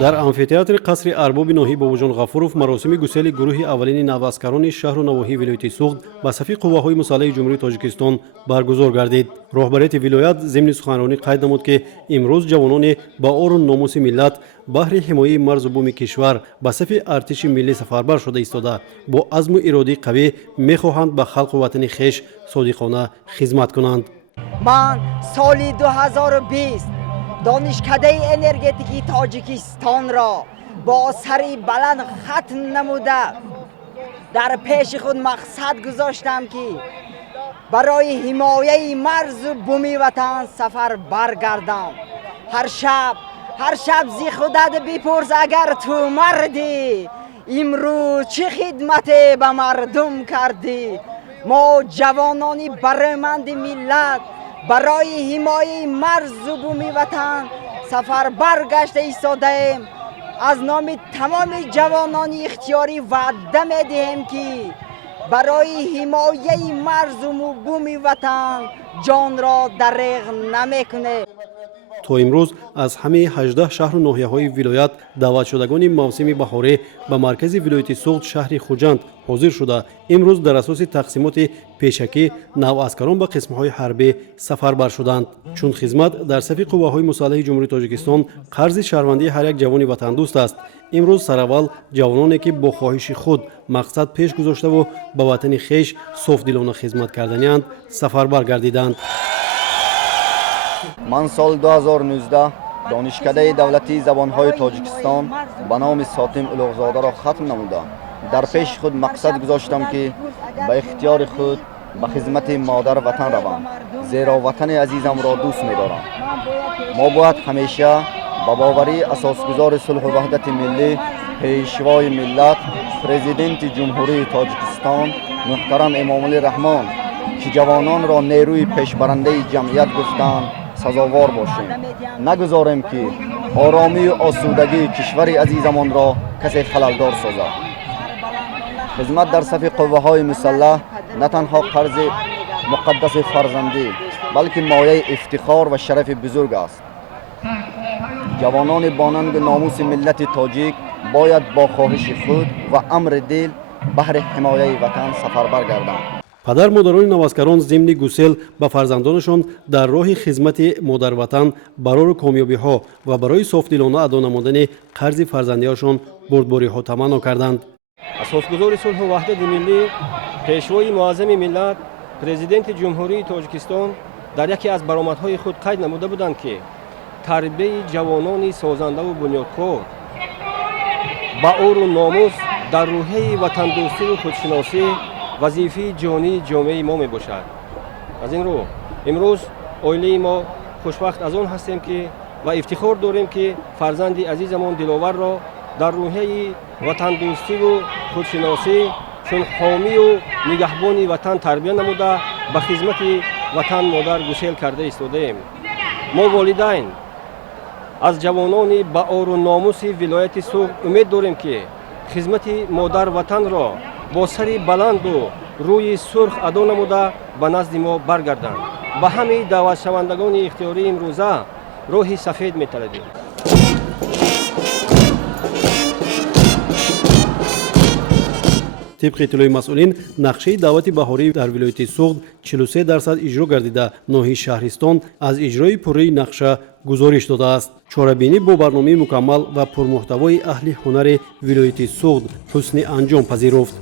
дар амфитеатри қасри арбоби ноҳӣ бобоҷон ғафуров маросими гусели гурӯҳи аввалини наваскарони шаҳру навоҳии вилояти суғд ба сафи қувваҳои мусаллаҳи ҷумҳурии тоҷикистон баргузор гардид. роҳбарияти вилоят зимни суханронӣ қайд намуд ки имрӯз ҷавононе ба ору номуси миллат баҳри ҳимояи марзу буми кишвар ба сафи артиши миллӣ сафарбар шуда истода бо азму иродии қавӣ мехоҳанд ба халқу ватани хеш содиқона хизмат кунанд. ман соли 2020 донишкадаи энергетикии тоҷикистонро бо сари баланд хатм намуда дар пеши худ мақсад гузоштам ки барои ҳимояи марзу буми ватан сафар баргардам. ҳар шаб зи худат бипурс агар ту мардӣ имрӯз чӣ хидмате ба мардум кардӣ. мо ҷавонони бароманди миллат барои ҳимояи марзу буми ватан сафарбар гашта истодаем. аз номи тамоми ҷавонони ихтиёрӣ ваъда медиҳем ки барои ҳимояи марзу буми ватан ҷонро дареғ намекунем. то имрӯз аз ҳамаи 18 шаҳру ноҳияҳои вилоят даъватшудагони мавсими баҳорӣ ба маркази вилояти суғд шаҳри хуҷанд ҳозир шуда имрӯз дар асоси тақсимоти пешакӣ навъаскарон ба қисмҳои ҳарбӣ сафарбар шуданд. чун хизмат дар сафи қувваҳои мусаллаҳи ҷумҳурии тоҷикистон қарзи шаҳрвандии ҳар як ҷавони ватандӯст аст. имрӯз сараввал ҷавононе ки бо хоҳиши худ мақсад пеш гузоштаву ба ватани хеш софдилона хизмат кардaniанд сафарбар гардиданд. ман соли 2019 донишкадаи давлатии забонҳои тоҷикистон ба номи сотим улуғзодаро хатм намуда дар пеши худ мақсад гузоштам ки ба ихтиёри худ ба хизмати модар ватан равам, зеро ватани азизамро дӯст медорам. мо бояд ҳамеша ба боварии асосгузори сулҳу ваҳдати миллӣ пешвои миллат президенти ҷумҳурии тоҷикистон муҳтарам эмомалӣ раҳмон ки ҷавононро нерӯи пешбарандаи ҷамъият гуфтанд сазовор бошем. нагузорем ки оромию осудагии кишвари азизамонро касе халалдор созад. хизмат дар сафи қувваҳои мусаллаҳ на танҳо қарзи муқаддаси фарзандӣ балки мояи ифтихор ва шарафи бузург аст. ҷавонони бонанду номуси миллати тоҷик бояд бо хоҳиши худ ва амри дил баҳри ҳимояи ватан сафарбар гарданд. падар модарони наваскарон зимни гусел ба фарзандонашон дар роҳи хизмати модарватан барори комёбиҳо ва барои софдилона адо намудани қарзи фарзандиҳошон бурдбориҳо таманно карданд. асосгузори сулҳу ваҳдати миллӣ пешвои муаззами миллат президенти ҷумҳурии тоҷикистон дар яке аз баромадҳои худ қайд намуда буданд ки тарбияи ҷавонони созандаву бунёдкор ба ору номус дар рӯҳияи ватандӯстиву худшиносӣ вазифаи ҷонии ҷомеаи мо мебошад. аз ин рӯ имрӯз оилаи мо хушбахт аз он ҳастем ки ва ифтихор дорем ки фарзанди азизамон диловарро дар рӯҳияи ватандӯстиву худшиносӣ чун ҳомию нигаҳбони ватан тарбия намуда ба хизмати ватан модар гусел карда истодаем. мо волидайн аз ҷавонони ба ору номуси вилояти суғд умед дорем ки хизмати модар ватанро бо сари баланду рӯи сурх адо намуда ба назди мо баргарданд. ба ҳамаи даъватшавандагони ихтиёрии имрӯза роҳи сафед металабем. طبق اطلاع مسئولین نقشه دعوت بهاری در ولایت سوغد 43% اجرا گردیده ناحیه شهرستان از اجرای پروژه نقشه گزارش داده است. چاره‌بینی با برنامه مکمل و پرمحتوای اهل هنر ولایت سوغد حسن انجام پذیرفت.